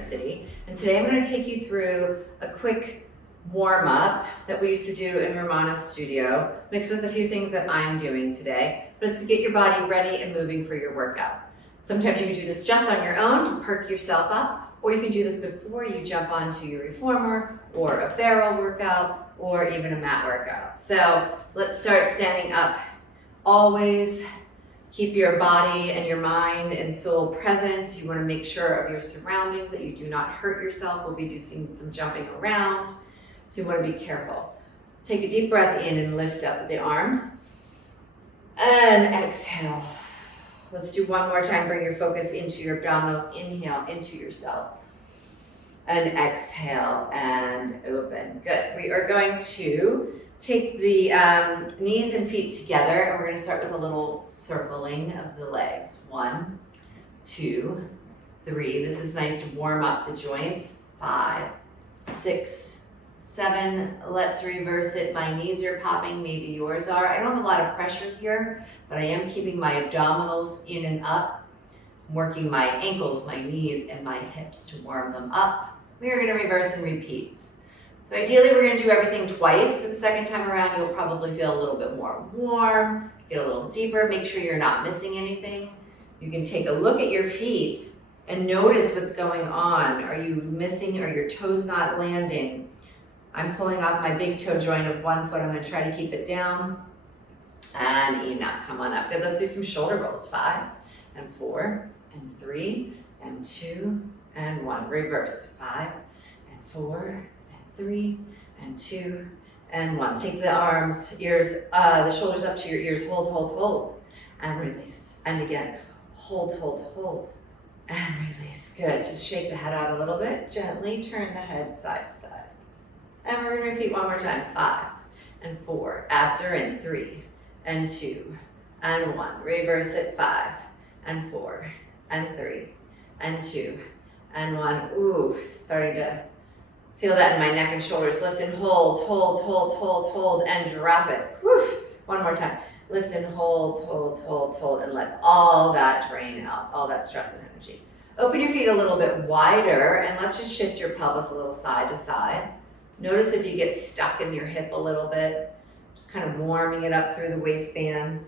York City. And today I'm going to take you through a quick warm-up that we used to do in Romana's studio, mixed with a few things that I'm doing today. But it's to get your body ready and moving for your workout. Sometimes you can do this just on your own to perk yourself up, or you can do this before you jump onto your reformer or a barrel workout or even a mat workout. So let's start standing up. Always keep your body and your mind and soul present. You want to make sure of your surroundings, that you do not hurt yourself. We'll be doing some jumping around, so you want to be careful. Take a deep breath in and lift up the arms. And exhale. Let's do one more time. Bring your focus into your abdominals. Inhale into yourself. And exhale and open. Good. We are going to take the knees and feet together, and we're going to start with a little circling of the legs. 1, 2, 3. This is nice to warm up the joints. 5, 6, 7. Let's reverse it. My knees are popping, maybe yours are. I don't have a lot of pressure here, but I am keeping my abdominals in and up. I'm working my ankles, my knees, and my hips to warm them up. We are going to reverse and repeat. So ideally, we're going to do everything twice. So the second time around, you'll probably feel a little bit more warm, get a little deeper. Make sure you're not missing anything. You can take a look at your feet and notice what's going on. Are you missing? Are your toes not landing? I'm pulling off my big toe joint of one foot. I'm going to try to keep it down. And enough. Come on up. Good. Let's do some shoulder rolls. 5 and 4 and 3 and 2 and 1. Reverse. 5 and 4 and 3 and 2 and 1. Take the arms, ears, the shoulders up to your ears. Hold, hold, hold. And release. And again. Hold, hold, hold. And release. Good. Just shake the head out a little bit. Gently turn the head side to side. And we're going to repeat one more time. 5 and 4. Abs are in. 3 and 2 and 1. Reverse it. 5 and 4 and 3 and 2 and 1. Ooh, starting to feel that in my neck and shoulders. Lift and hold, hold, hold, hold, hold, and drop it. Whew. One more time. Lift and hold, hold, hold, hold, and let all that drain out, all that stress and energy. Open your feet a little bit wider, and let's just shift your pelvis a little side to side. Notice if you get stuck in your hip a little bit, just kind of warming it up through the waistband.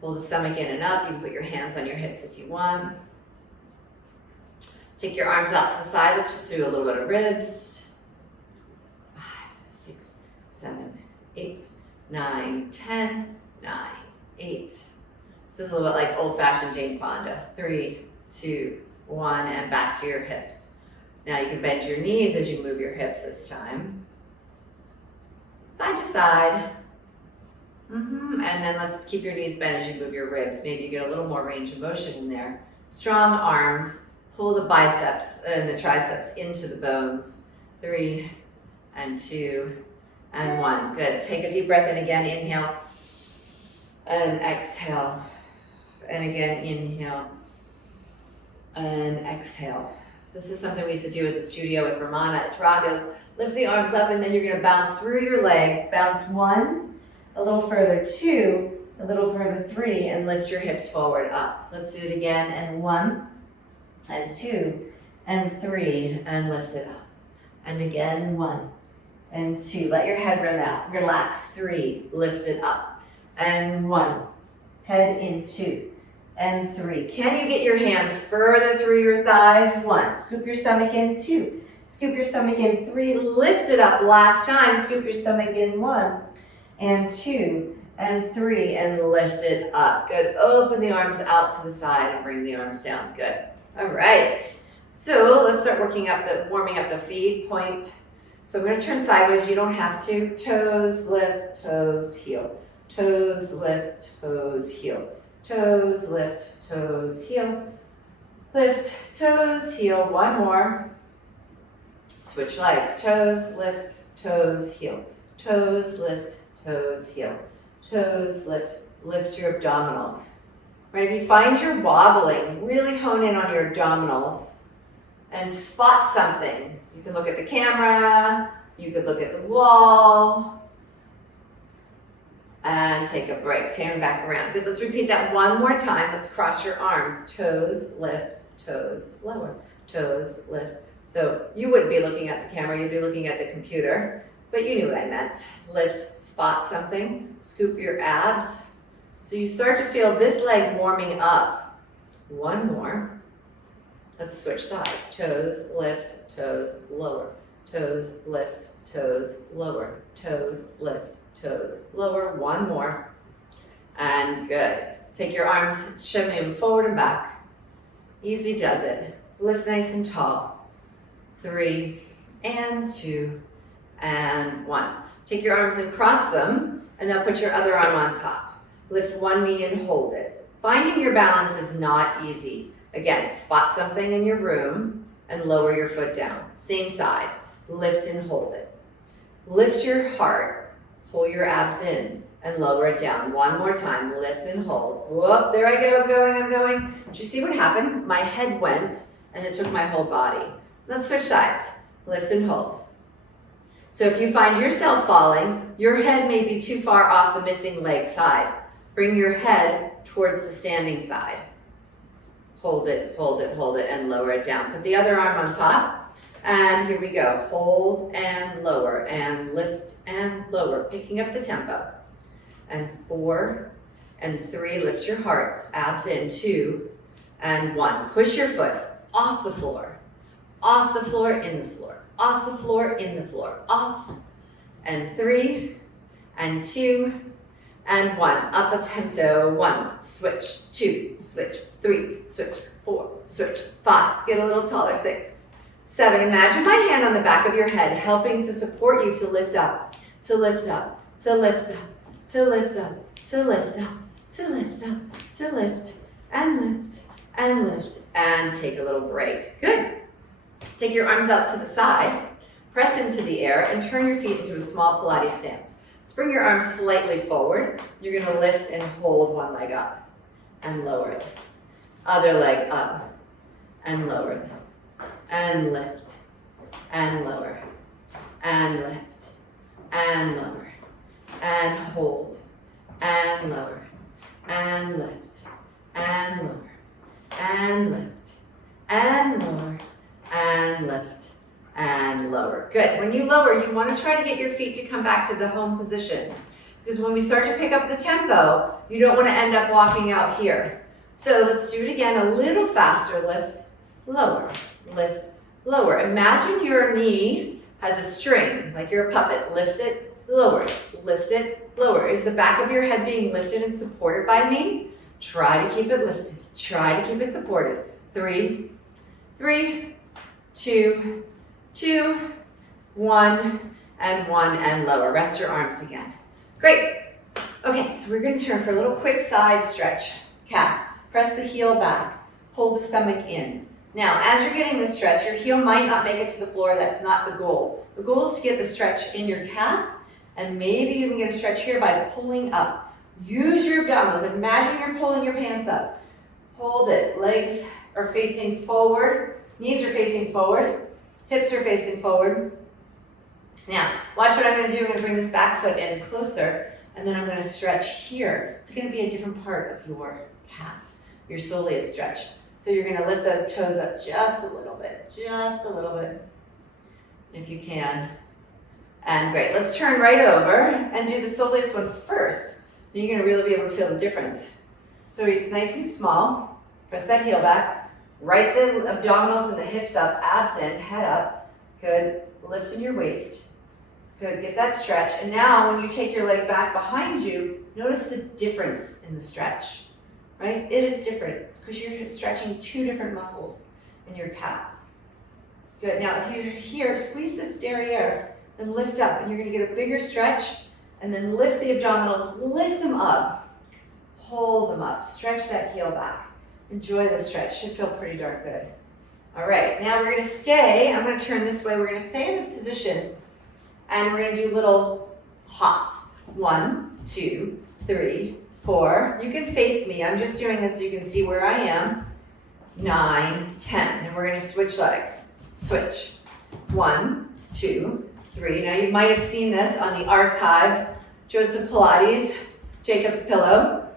Pull the stomach in and up. You can put your hands on your hips if you want. Take your arms out to the side. Let's just do a little bit of ribs. 5, 6, 7, 8, 9, 10, 9, 8. This is a little bit like old-fashioned Jane Fonda. 3, 2, 1, and back to your hips. Now you can bend your knees as you move your hips this time. Side to side. And then let's keep your knees bent as you move your ribs. Maybe you get a little more range of motion in there. Strong arms. Pull the biceps and the triceps into the bones. 3 and 2 and 1. Good. Take a deep breath in again. Inhale. And exhale. And again, inhale. And exhale. This is something we used to do at the studio with Romana at Drago's. Lift the arms up, and then you're going to bounce through your legs. Bounce 1, a little further, 2, a little further, 3, and lift your hips forward up. Let's do it again. And 1, and 2, and 3, and lift it up. And again, 1, and 2. Let your head run out. Relax. 3, lift it up. And 1, head in. 2. And 3. Can you get your hands further through your thighs? 1. Scoop your stomach in. 2. Scoop your stomach in. 3. Lift it up. Last time. Scoop your stomach in. 1 and 2 and 3 and lift it up. Good. Open the arms out to the side and bring the arms down. Good. All right. So let's start warming up the feet. Point. So I'm going to turn sideways. You don't have to. Toes lift. Toes heel. Toes lift. Toes heel. Toes, lift, toes, heel. Lift, toes, heel. One more. Switch legs. Toes, lift, toes, heel. Toes, lift, toes, heel. Toes, lift. Lift your abdominals. Right? If you find you're wobbling, really hone in on your abdominals and spot something. You can look at the camera. You could look at the wall. And take a break, turn back around. Good, let's repeat that one more time. Let's cross your arms. Toes, lift, toes, lower, toes, lift. So you wouldn't be looking at the camera, you'd be looking at the computer, but you knew what I meant. Lift, spot something, scoop your abs. So you start to feel this leg warming up. One more. Let's switch sides. Toes, lift, toes, lower. Toes, lift, toes, lower. Toes, lift, toes, lower. One more. And good. Take your arms, shimmy them forward and back. Easy does it. Lift nice and tall. 3 and 2 and 1. Take your arms and cross them, and now put your other arm on top. Lift one knee and hold it. Finding your balance is not easy. Again, spot something in your room and lower your foot down. Same side. Lift and hold it. Lift your heart, pull your abs in, and lower it down. One more time. Lift and hold. Whoop, there I go. I'm going. Did you see what happened? My head went, and it took my whole body. Let's switch sides. Lift and hold. So if you find yourself falling, your head may be too far off the missing leg side. Bring your head towards the standing side. Hold it, hold it, hold it, and lower it down. Put the other arm on top, and here we go. Hold and lower, and lift and lower, picking up the tempo. And 4 and 3, lift your heart, abs in, 2 and 1. Push your foot off the floor, in the floor, off the floor, in the floor, off, and 3 and 2 and 1. Up a tempo. 1, switch, 2, switch, 3, switch, 4, switch, 5. Get a little taller. 6, 7. Imagine my hand on the back of your head, helping to support you to lift up, to lift up, to lift up, to lift up, to lift up, to lift up, to lift, and lift, and lift, and take a little break. Good. Take your arms out to the side, press into the air, and turn your feet into a small Pilates stance. Let's bring your arms slightly forward. You're gonna lift and hold one leg up and lower it. Other leg up and lower it. And lift and lower and lift and lower and hold and lower and lift and lower and lift and lower and lift and lower. Good. When you lower, you want to try to get your feet to come back to the home position, because when we start to pick up the tempo, you don't want to end up walking out here. So let's do it again, a little faster. Lift, lower, lift, lower. Imagine your knee has a string, like you're a puppet. Lift it, lower it, lift it, lower. Is the back of your head being lifted and supported by me? Try to keep it lifted. Try to keep it supported. 3, 2, 1, and 1, and lower. Rest your arms again. Great. Okay, so we're going to turn for a little quick side stretch. Calf. Press the heel back. Pull the stomach in. Now, as you're getting this stretch, your heel might not make it to the floor. That's not the goal. The goal is to get the stretch in your calf, and maybe you can get a stretch here by pulling up. Use your abdominals. Imagine you're pulling your pants up. Hold it. Legs are facing forward. Knees are facing forward. Hips are facing forward. Now, watch what I'm going to do. I'm going to bring this back foot in closer, and then I'm going to stretch here. It's going to be a different part of your calf, your soleus stretch. So you're going to lift those toes up just a little bit, if you can. And great. Let's turn right over and do the soleus one first. And you're going to really be able to feel the difference. So it's nice and small. Press that heel back. Right the abdominals and the hips up, abs in, head up. Good. Lift in your waist. Good. Get that stretch. And now when you take your leg back behind you, notice the difference in the stretch, right? It is different because you're stretching 2 different muscles in your calves. Good. Now if you're here, squeeze this derriere and lift up, and you're going to get a bigger stretch, and then lift the abdominals, lift them up, hold them up, stretch that heel back. Enjoy the stretch, should feel pretty darn good. All right, now we're gonna stay, I'm gonna turn this way, we're gonna stay in the position, and we're gonna do little hops. 1, 2, 3, 4. You can face me, I'm just doing this so you can see where I am. 9, 10, and we're gonna switch legs. Switch. 1, 2, 3. Now you might have seen this on the archive, Joseph Pilates, Jacob's Pillow.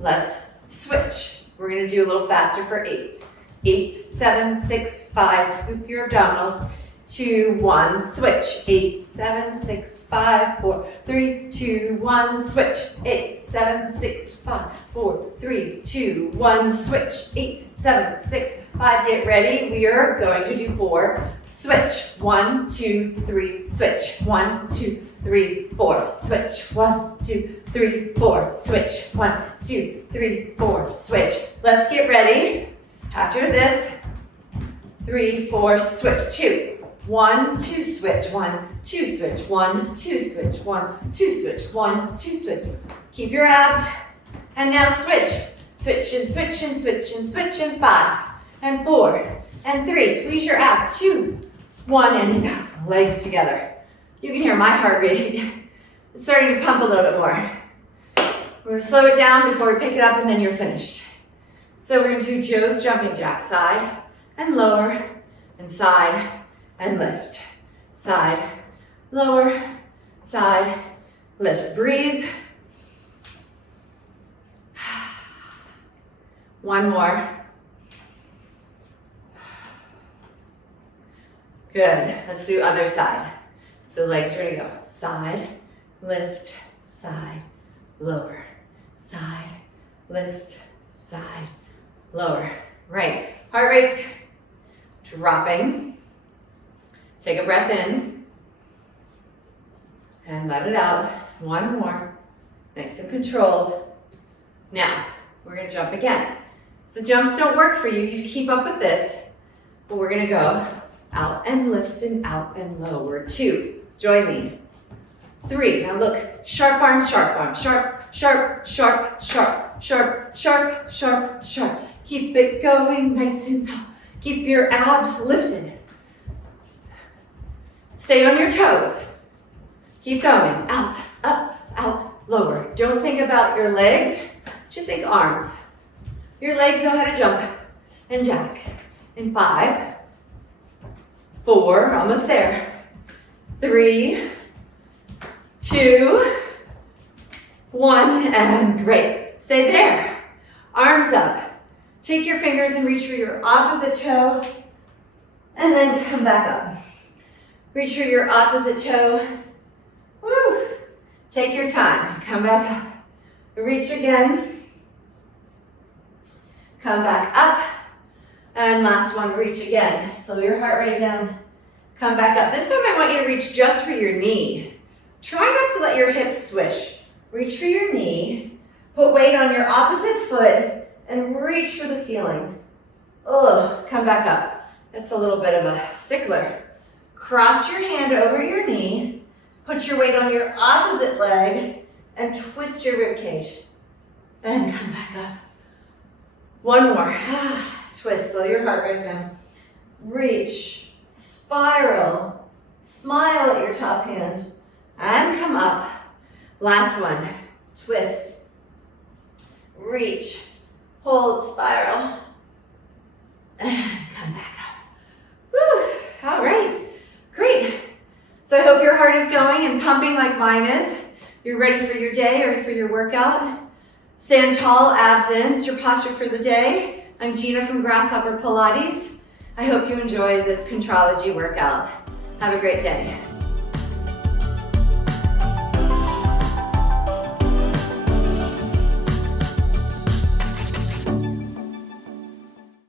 Let's switch. We're gonna do a little faster for 8. 8, 7, 6, 5. Scoop your abdominals. 2, 1, switch. 8, 7, 6, 5, 4, 3, 2, 1, switch. 8, 7, 6, 5, 4, 3, 2, 1, switch. 8, 7, 6, 5. Get ready. We are going to do 4. Switch. 1, 2, 3, switch. 1, 2, 3, 4. Switch. 1, 2, 3, 4. Switch. 1, 2, 3, 4. Switch. Let's get ready. After this, 3, 4, switch. 2. 1, 2, switch. 1, 2, switch. 1, 2, switch. 1, 2, switch. 1, 2, switch. Keep your abs. And now switch. Switch and switch and switch and switch and 5 and 4 and 3. Squeeze your abs. 2, 1 and enough. Legs together. You can hear my heart rate. It's starting to pump a little bit more. We're going to slow it down before we pick it up and then you're finished. So we're going to do Joe's jumping jack. Side and lower and side and lift. Side, lower, side, lift. Breathe. One more. Good. Let's do other side. So legs are ready to go. Side, lift, side, lower, side, lift, side, lower. Right. Heart rate's dropping. Take a breath in and let it out. One more. Nice and controlled. Now, we're going to jump again. If the jumps don't work for you, you keep up with this, but we're going to go out and lift and out and lower. 2. Join me. 3. Now look, sharp arms, sharp arms. Sharp, sharp, sharp, sharp, sharp, sharp, sharp, sharp. Keep it going nice and tall. Keep your abs lifted. Stay on your toes. Keep going. Out, up, out, lower. Don't think about your legs. Just think arms. Your legs know how to jump and jack. In 5, 4, almost there. 3, 2, 1, and great. Stay there. Arms up. Take your fingers and reach for your opposite toe, and then come back up. Reach for your opposite toe. Woo. Take your time. Come back up. Reach again. Come back up. And last one, reach again. Slow your heart rate down. Come back up. This time I want you to reach just for your knee. Try not to let your hips swish. Reach for your knee. Put weight on your opposite foot and reach for the ceiling. Oh, come back up. That's a little bit of a stickler. Cross your hand over your knee. Put your weight on your opposite leg and twist your rib cage. And come back up. One more. Twist, slow your heart rate down. Reach, spiral, smile at your top hand, and come up. Last one. Twist, reach, hold, spiral, and come back up. Whew. All right. Great. So I hope your heart is going and pumping like mine is. You're ready for your day or for your workout. Stand tall, abs in. It's your posture for the day. I'm Gina from Grasshopper Pilates. I hope you enjoy this Contrology workout. Have a great day.